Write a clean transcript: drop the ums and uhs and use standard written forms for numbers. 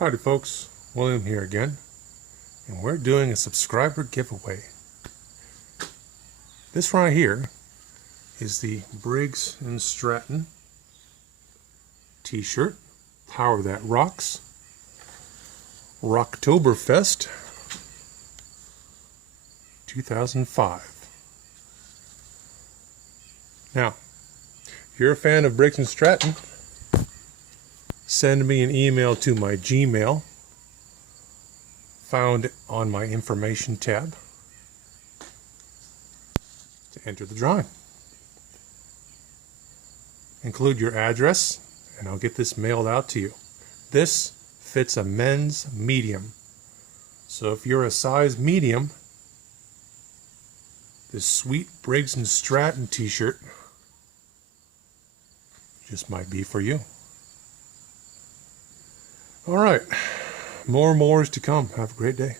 Howdy folks, William here again, and we're doing a subscriber giveaway. This right here is the Briggs & Stratton t-shirt, Power That Rocks, Rocktoberfest 2005. Now, if you're a fan of Briggs & Stratton, send me an email to my Gmail, found on my information tab, to enter the drawing. Include your address, and I'll get this mailed out to you. This fits a men's medium. So if you're a size medium, this sweet Briggs & Stratton t-shirt just might be for you. All right, more is to come. Have a great day.